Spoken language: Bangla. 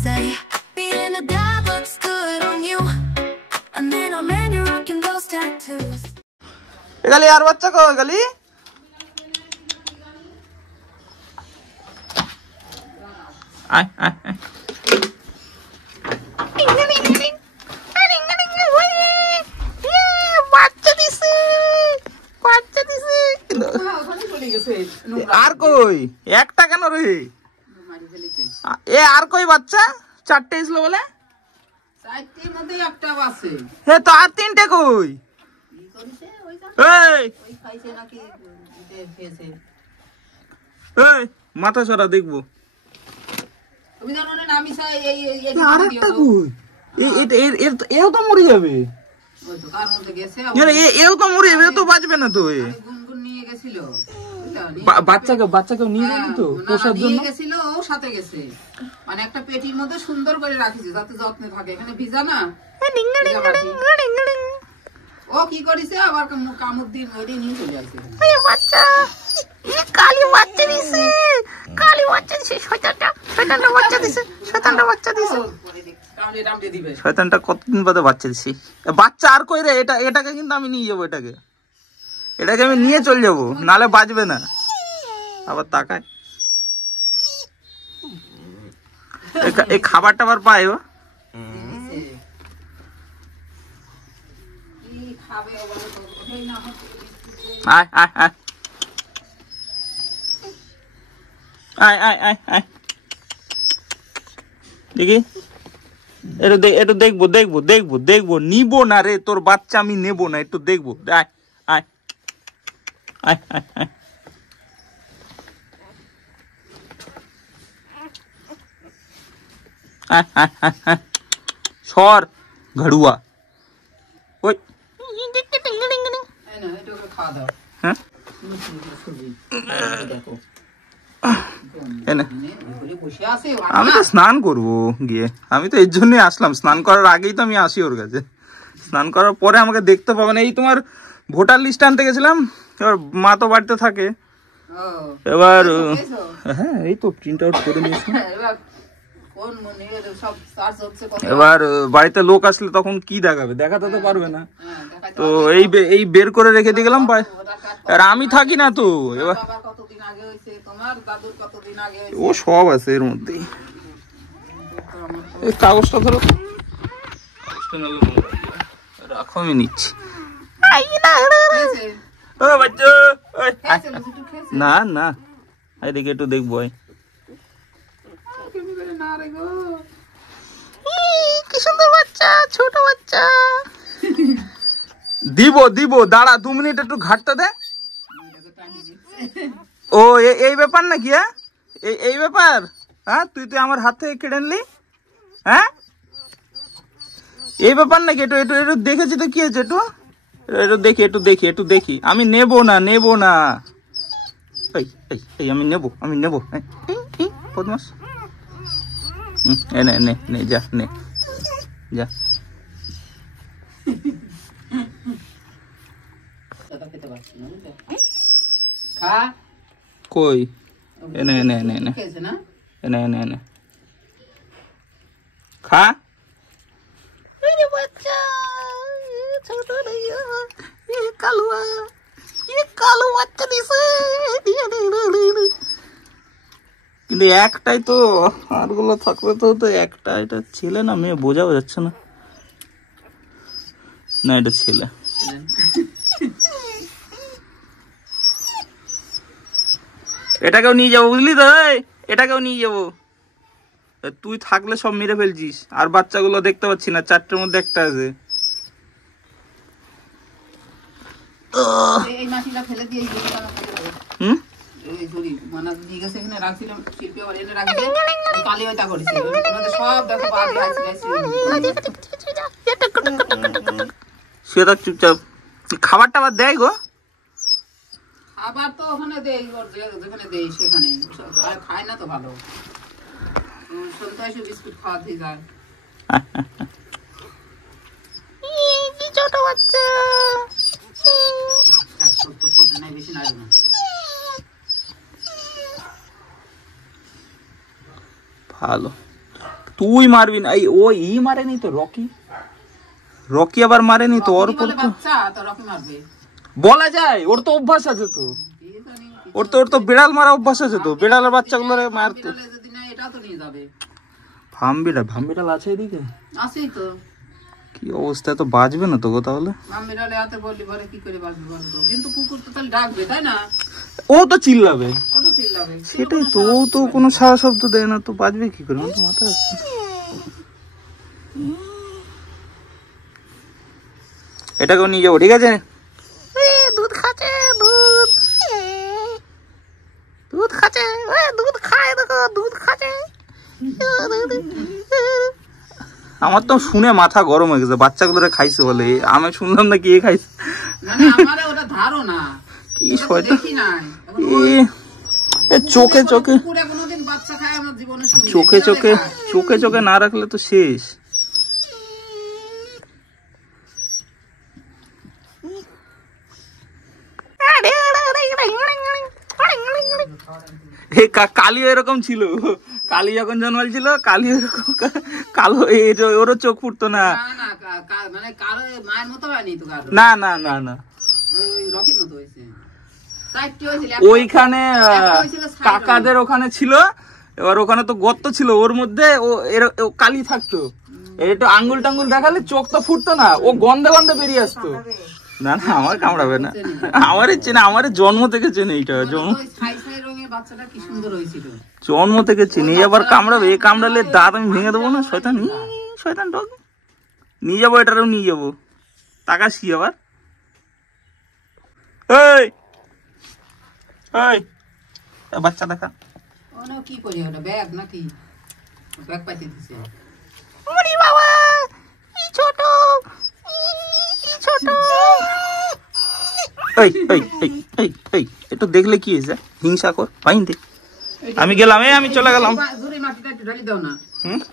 say being a dad looks good on you, and then I'm in you're rocking those tattoos. गली यार बच्चा को गली आय आय आय আর কই একটা কেন রে এ আর কই বাচ্চা চারটে ছিল বলে চারটির মধ্যে একটা আছে হে তো আর তিনটে কই কি করিছে ওই এই ওই খাইছে নাকি খেয়েছে এই মাথা সরা দেখবো তুমি জানো না আমি চাই এই আর একটা কই এও তো মরে যাবে ওই তো কার মধ্যে গেছে এও তো মরে যাবে তো বাঁচবে না তো গুনগুন নিয়ে গেছিল বাচ্চাকে নিয়ে যাবি তো পোষার জন্য নিয়ে গেছিল ও সাথে গেছে মানে একটা পেটির মধ্যে সুন্দর করে রাখিছে যাতে যত্নে থাকে এখানে ভিজা না ও কি করিছে আবার কামড় দিয়ে ওইটাই নিয়ে চলে আসছে বাচ্চা কালি বাচ্চা দিছে শয়তানটা কতদিন বাদে বাচ্চা দিছি বাচ্চা আর কই রে এটাকে কিন্তু আমি নিয়ে যাবো এটাকে আমি নিয়ে চলে যাবো নালে বাঁচবে না আবার তাকায় এই খাবার টাবার পায় ও আয় আয় আয় আয় আয় আয় আয় দেখি একটু দেখবো নিবো না রে তোর বাচ্চা আমি নেবো না একটু দেখবো আয় আয় আয় আয় আয় সর ঘড়ুয়া ওই হ্যাঁ আমি তো স্নান করবো গিয়ে আমি তো এর জন্যই আসলাম স্নান করার আগেই তো আমি আসি ওর কাছে স্নান করার পরে আমাকে দেখতে পাবে না এই তোমার ভোটার লিস্ট আনতে গেছিলাম এবার মা তো বাড়িতে থাকে এবার হ্যাঁ এই তো প্রিন্ট আউট করে নিয়েছি এবার বাড়িতে লোক আসলে তখন কি দেখাতে তো পারবে না তো এই বের করে রেখে দিয়ে গেলাম আর আমি থাকি না তো এবার ও সব আছে এর মধ্যেই এই কাগজটা ধরো রাখো আমি নিচ্ছি না না এদিকে একটু দেখবো কি সুন্দর বাচ্চা ছোট বাচ্চা দিব দাঁড়া 2 মিনিট একটু ঘাটতে দে ও এই ব্যাপার নাকি হ্যাঁ এই ব্যাপার হ্যাঁ তুই আমার হাত থেকে কেড়ে নিলি হ্যাঁ এই ব্যাপার নাকি একটু দেখেছি তো কি হয়েছে একটু দেখি আমি নেবো না আমি নেবো বদমাস নে যা কই এনে খা বাচ্চা ছোট কালো বাচ্চা দিছে কিন্তু একটাই তো আরগুলো থাকলে তো একটা এটা ছেলে না মেয়ে বোঝাও যাচ্ছে না এটা ছেলে এটাকেও নিয়ে যাবো বুঝলি তো এটাকেও নিয়ে যাবো তুই থাকলে সব মেরে ফেলছিস আর বাচ্চাগুলো দেখতে পাচ্ছি না 4টের মধ্যে একটা আছে চুপচাপ খাবার টাবার দেয় গো খাবার তো ওখানে দেই যেখানে দেই সেখানে খায় না তো ভালো সন্ধ্যায় বিস্কুট খাওয়াতে যায় ছোট বাচ্চা ভালো তুই মারবি না, এই ও ই মারেনি তো, রকি আবার মারেনি তো, ওর উপর তো বলা যায়, ওর তো অভ্যাস আছে তো, ওর তো বিড়াল মারা অভ্যাস আছে তো, বিড়ালের বাচ্চাগুলো মারতো। ভামবিড়াল আছে এদিকে, কি অবস্থা, তো বাজবে না তো গো তাহলে? ও তো চিল্লাবে, সেটাই তো, ও তো কোনো সারা শব্দ দেয় না, তো বাজবে কি করে? আমার তো মাথা আসছে। এটাকেও নিয়ে যাবো, ঠিক আছে? দুধ খাচ্ছে, দুধ খাচ্ছে, দুধ খায়, দেখো দুধ খাচ্ছে। আমার তো শুনে মাথা গরম হয়ে গেছে, বাচ্চাগুলোরে খাইছে বলে, আমি শুনলাম না কি খাইছে। কি শয়তান, চোখে না রাখলে তো শেষ। কালি এরকম ছিল, কালি যখন জন্মাল, কালি এরকম কালো, ওরও চোখ ফুটতো না। না না না না, ওইখানে কাকাদের ওখানে ছিল, এবার ওখানে তো গর্ত ছিল, ওর মধ্যে ও কালি থাকতো, একটু আঙ্গুল টাঙ্গুল দেখালে চোখ তো ফুটতো না, ও গন্ধে গন্ধে বেরিয়ে আসতো। না না, আমার কামড়াবে না, আমারে চেনে, আমার জন্ম থেকে চেনে, এইটা জন্ম থেকে চেনে, আবার কামড়াবে, এ কামড়ালে দাঁত আমি ভেঙে দেবো না, শয়তান শয়তান ডগ। নিয়ে যাবো, এটারও নিয়ে যাবো, তাকাসি আবার। বাচ্চা দেখা, কি করি ওটা, ব্যাগ নাকি? ব্যাগ পাইতে দিছে। ওরে বাবা, কি ছোট, ছোট। একটু দেখলে কি হয়েছে, হিংসা কর, পাইন দে। আমি গেলাম, আমি চলে গেলাম।